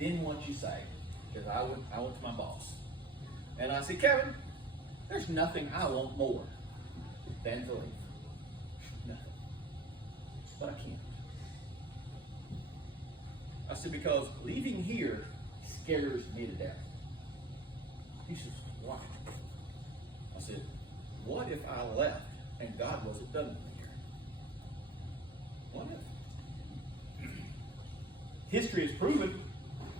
then what you say. Because I went to my boss. And I said, Kevin, there's nothing I want more than to leave. Nothing. But I can't. I said, because leaving here scares me to death. He says, why? I said, what if I left and God wasn't done with me here? What if? History has proven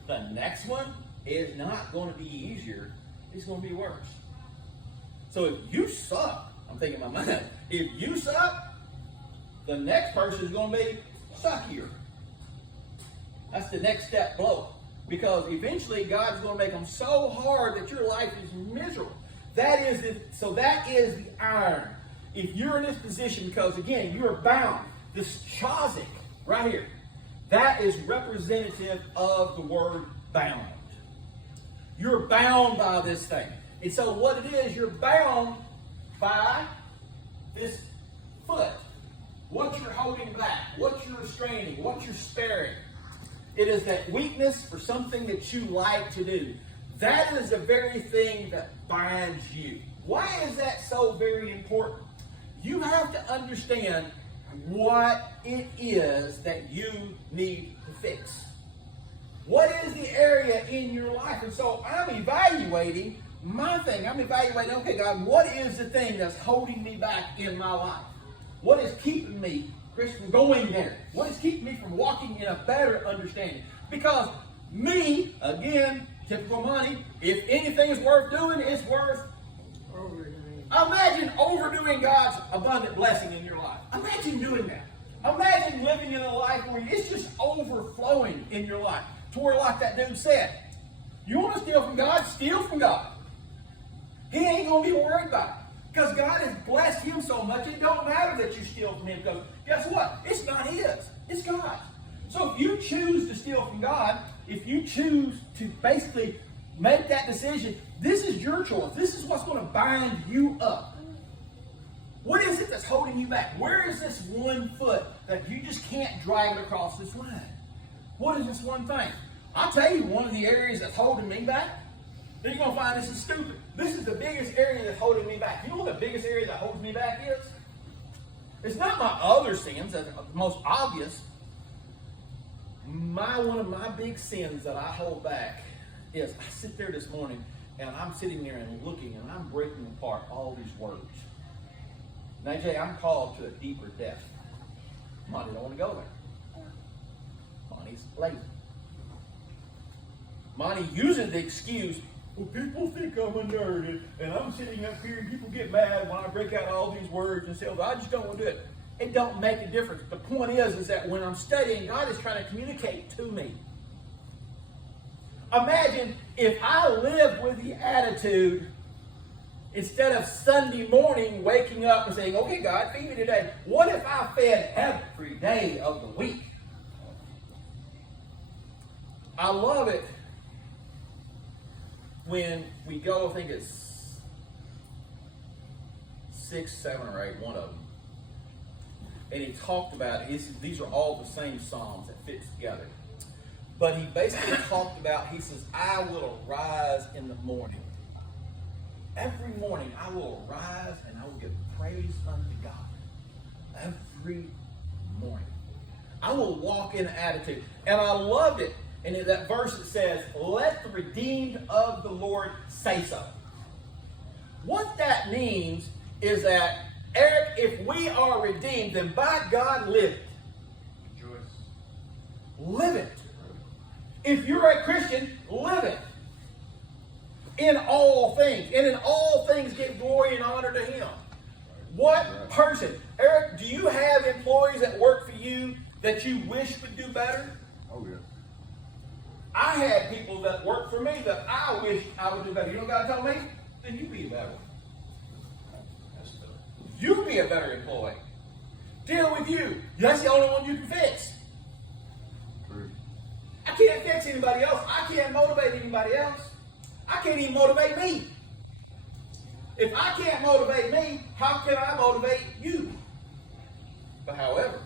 the next one is not going to be easier. It's going to be worse. So if you suck, I'm thinking in my mind, if you suck, the next person is going to be suckier. That's the next step below. Because eventually God's going to make them so hard that your life is miserable. That is the iron. If you're in this position, because again, you are bound. This chazik right here, that is representative of the word bound. You're bound by this thing. And so what it is, you're bound by this foot. What you're holding back, what you're restraining, what you're sparing. It is that weakness for something that you like to do. That is the very thing that binds you. Why is that so very important? You have to understand what it is that you need to fix. What is the area in your life? And so I'm evaluating my thing. I'm evaluating, okay, God, what is the thing that's holding me back in my life? What is keeping me, Chris, from going there? What is keeping me from walking in a better understanding? Because me, again, typical money, if anything is worth doing, it's worth overdoing. Imagine overdoing God's abundant blessing in your life. Imagine doing that. Imagine living in a life where it's just overflowing in your life. To where, like that dude said, you want to steal from God? Steal from God. He ain't going to be worried about it. Because God has blessed him so much, it don't matter that you steal from him. Because guess what? It's not his. It's God's. So if you choose to steal from God, if you choose to basically make that decision, this is your choice. This is what's going to bind you up. What is it that's holding you back? Where is this one foot that you just can't drag it across this line? What is this one thing? I'll tell you one of the areas that's holding me back. Then you're going to find this is stupid. This is the biggest area that's holding me back. You know what the biggest area that holds me back is? It's not my other sins, that's the most obvious. One of my big sins that I hold back is I sit there this morning and I'm sitting there and looking and I'm breaking apart all these words. Now, Jay, I'm called to a deeper depth. Monty don't want to go there. Monty's lazy. Monty uses the excuse, well, people think I'm a nerd, and I'm sitting up here and people get mad when I break out all these words and say, well, I just don't want to do it. It don't make a difference. The point is that when I'm studying, God is trying to communicate to me. Imagine if I lived with the attitude, instead of Sunday morning waking up and saying, okay, God, feed me today. What if I fed every day of the week? I love it when we go, I think it's 6, 7, or 8, one of them. And he talked about, these are all the same Psalms that fit together. But he basically talked about, he says, I will arise in the morning. Every morning I will arise and I will give praise unto God. Every morning. I will walk in attitude. And I loved it. And in that verse it says, let the redeemed of the Lord say so. What that means is that, Eric, if we are redeemed, then by God, live it. Rejoice. Live it. If you're a Christian, live it. In all things. And in all things give glory and honor to him. What person? Eric, do you have employees that work for you that you wish would do better? Oh, yeah. I had people that work for me that I wish I would do better. You know what God told me? Then you be a better one. You be a better employee. Deal with you. That's the only one you can fix. True. I can't fix anybody else. I can't motivate anybody else. I can't even motivate me. If I can't motivate me, how can I motivate you? But however,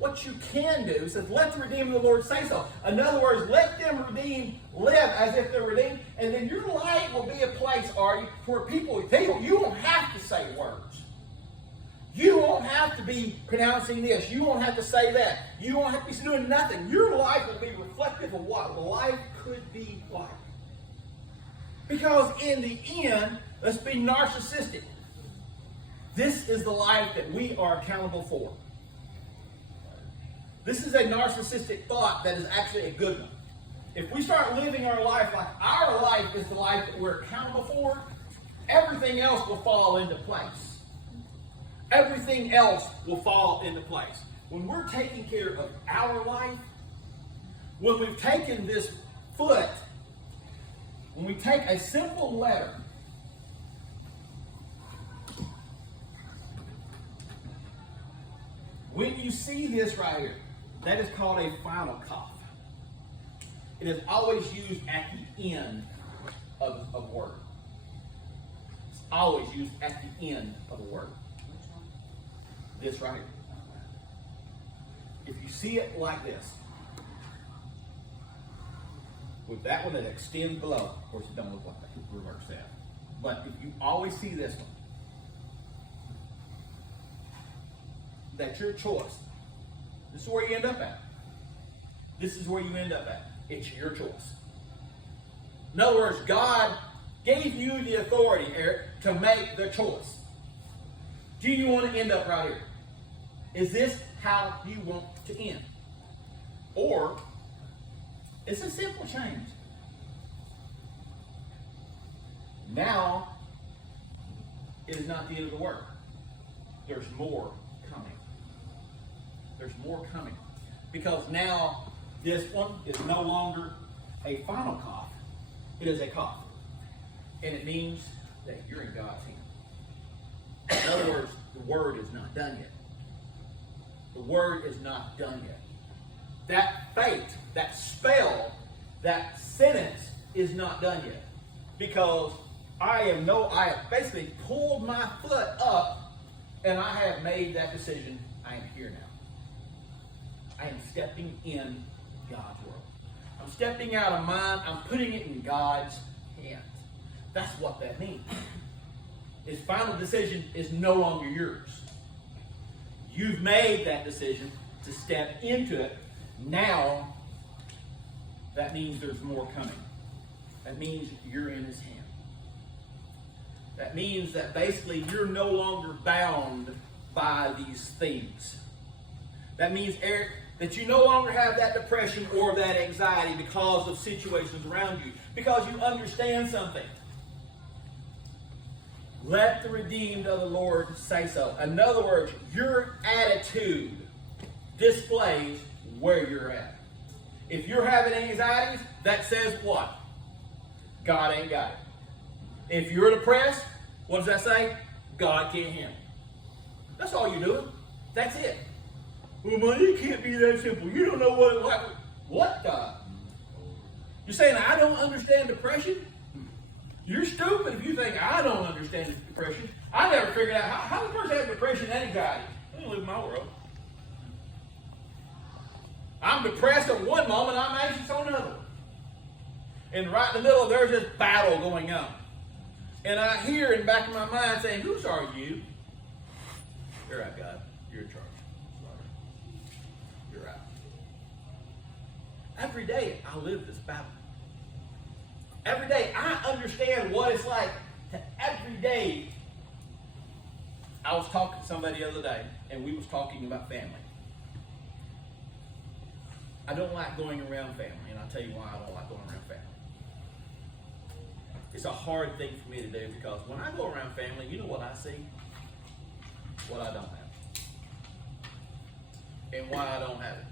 what you can do, it says, let the redeemed of the Lord say so. In other words, let them redeemed live as if they're redeemed, and then your life will be a place, Artie, where people, you won't have to say words. You won't have to be pronouncing this. You won't have to say that. You won't have to be doing nothing. Your life will be reflective of what life could be like. Because in the end, let's be narcissistic. This is the life that we are accountable for. This is a narcissistic thought that is actually a good one. If we start living our life like our life is the life that we're accountable for, everything else will fall into place. Everything else will fall into place. When we're taking care of our life, when we've taken this foot, when we take a simple letter, when you see this right here, that is called a final cough. It is always used at the end of a word. It's always used at the end of a word. This right here. If you see it like this, with that one that extends below, of course it don't look like that, reverse that. But if you always see this one, that's your choice. This is where you end up at. This is where you end up at. It's your choice. In other words, God gave you the authority, Eric, to make the choice. Do you want to end up right here? Is this how you want to end? Or it's a simple change. Now it is not the end of the work. There's more coming. There's more coming. Because now this one is no longer a final cough. It is a cough. And it means that you're in God's hand. In other words, the word is not done yet. The word is not done yet. That fate, that spell, that sentence is not done yet. Because I have basically pulled my foot up and I have made that decision. I am here now. I am stepping in God's world. I'm stepping out of mine. I'm putting it in God's hands. That's what that means. His final decision is no longer yours. You've made that decision to step into it. Now, that means there's more coming. That means you're in his hand. That means that basically you're no longer bound by these things. That means, Eric, that you no longer have that depression or that anxiety because of situations around you. Because you understand something. Let the redeemed of the Lord say so. In other words, your attitude displays where you're at. If you're having anxieties, that says what? God ain't got it. If you're depressed, what does that say? God can't handle it. That's all you're doing. That's it. Well, man, it can't be that simple. You don't know what it's like. What the? You're saying I don't understand depression? You're stupid if you think I don't understand depression. I never figured out how the person has depression and anxiety. I don't live in my world. I'm depressed on one moment, I'm anxious on another. And right in the middle, there's this battle going on. And I hear in the back of my mind saying, whose are you? You're right, God. You're in charge. Sorry. You're right. Every day, I live this battle. Every day, I understand what it's like to every day. I was talking to somebody the other day, and we was talking about family. I don't like going around family, and I'll tell you why I don't like going around family. It's a hard thing for me to do because when I go around family, you know what I see? What I don't have. And why I don't have it?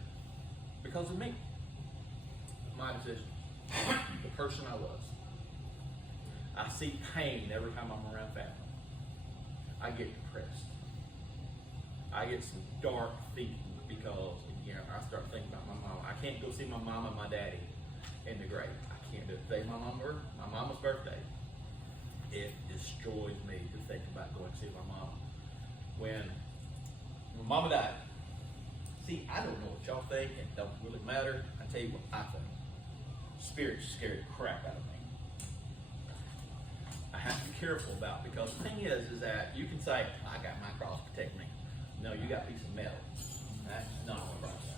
Because of me. My decision. The person I was. I see pain every time I'm around family. I get depressed. I get some dark thinking because, I start thinking about my mom. I can't go see my mom and my daddy in the grave. I can't do it. Today my mama's birthday. It destroys me to think about going to see my mom. When mama died, See, I don't know what y'all think, and it don't really matter. I tell you what I think. Spirits scare the crap out of me. I have to be careful about, because the thing is that you can say, I got my cross to protect me. No, you got a piece of metal. That's not what I'm saying.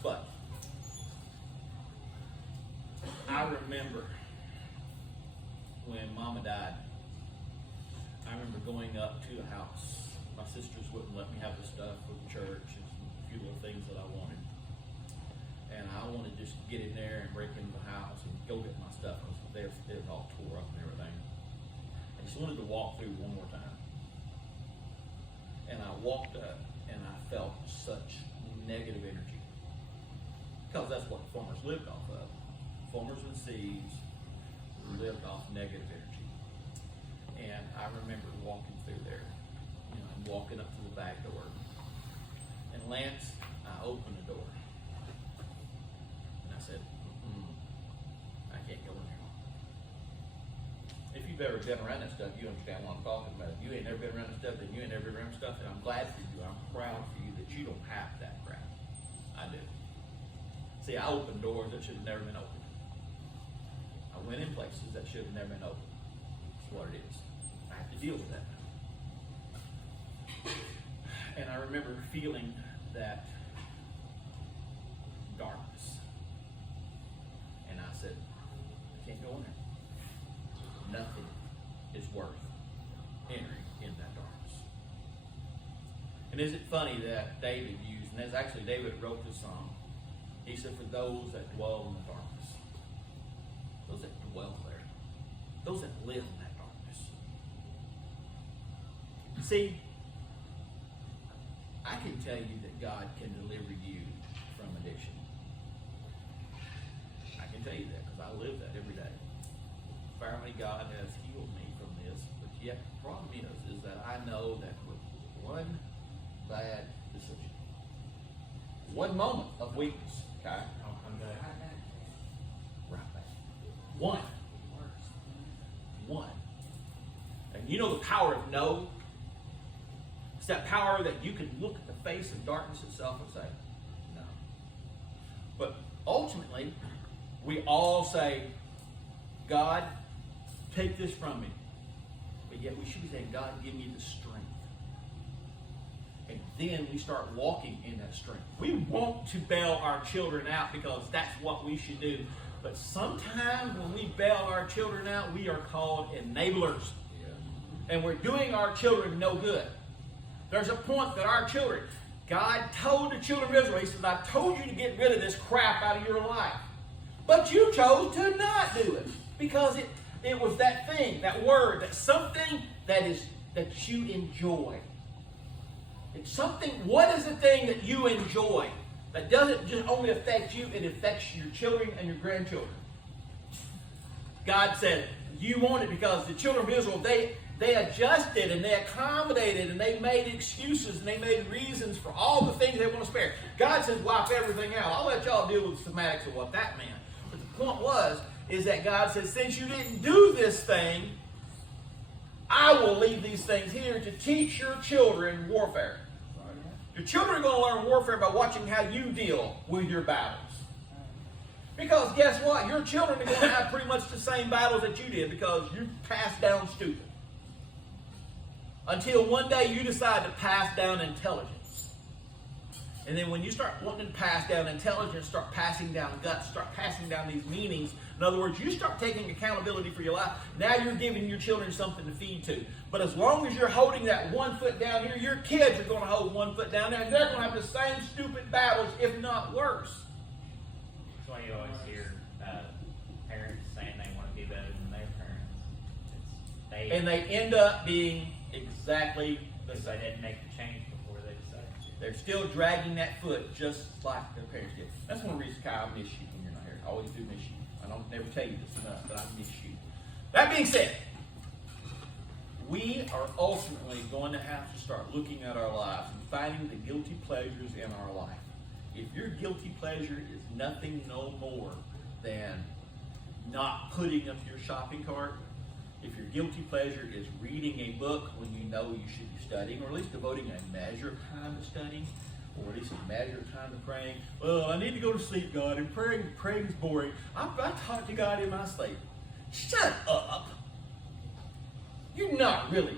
But I remember when Mama died, I remember going up to the house. My sisters wouldn't let me have the stuff for the church and a few little things that I wanted. And I wanted to just get in there and break into the house and go get my stuff. It was all tore up and everything. I just wanted to walk through one more time. And I walked up and I felt such negative energy. Because that's what farmers lived off of. Farmers and seeds lived off negative energy. And I remember walking through there. I'm walking up to the back door. And Lance, I opened the door. And I said, I can't go in there. If you've ever been around that stuff, you understand what I'm talking about. If you ain't never been around that stuff, then you ain't never been around stuff. And I'm glad for you. I'm proud for you that you don't have that crap. I do. See, I opened doors that should have never been opened. I went in places that should have never been opened. That's what it is. I have to deal with that now. And I remember feeling that darkness. And I said, I can't go in there. Nothing is worth entering in that darkness. And is it funny that David used, and as actually David wrote this song, he said, for those that dwell in the darkness, those that dwell there, those that live in that darkness. See, I can tell you that God can deliver you from addiction. I can tell you that because I live that every day. Apparently God has healed me from this, but yet the problem is that I know that with one bad decision, one moment of weakness, okay, I'll come back. Right back. One. And you know the power of no? It's that power that you can look at the face of darkness itself and say, no. But ultimately, we all say, God, take this from me. But yet we should be saying, God, give me the strength. And then we start walking in that strength. We want to bail our children out because that's what we should do. But sometimes when we bail our children out, we are called enablers. And we're doing our children no good. There's a point that our children, God told the children of Israel, He said, I told you to get rid of this crap out of your life. But you chose to not do it. Because it was that thing, that word, that something that you enjoy. It's something, what is the thing that you enjoy? That doesn't just only affect you, it affects your children and your grandchildren. God said, you want it because the children of Israel, they adjusted and they accommodated and they made excuses and they made reasons for all the things they want to spare. God says, wipe everything out. I'll let y'all deal with the semantics of what that meant. But the point is that God says, since you didn't do this thing, I will leave these things here to teach your children warfare. Your children are going to learn warfare by watching how you deal with your battles. Because guess what? Your children are going to have pretty much the same battles that you did because you passed down stupid. Until one day you decide to pass down intelligence. And then when you start wanting to pass down intelligence, start passing down guts, start passing down these meanings. In other words, you start taking accountability for your life. Now you're giving your children something to feed to. But as long as you're holding that 1 foot down here, your kids are going to hold 1 foot down there, and they're going to have the same stupid battles, if not worse. That's why you always hear parents saying they want to be better than their parents. And they end up being exactly the Because same. they didn't make the change before they decided to. They're still dragging that foot just like their parents did. That's one reason, Kyle, I miss you when you're not here. I always do miss you. I don't never tell you this enough, but I miss you. That being said, we are ultimately going to have to start looking at our lives and finding the guilty pleasures in our life. If your guilty pleasure is nothing no more than not putting up your shopping cart, if your guilty pleasure is reading a book when you know you should be studying, or at least devoting a measure of time to studying, before. He said, measure time to praying. Well, I need to go to sleep, God, and praying is boring. I talk to God in my sleep. Shut up. You're not really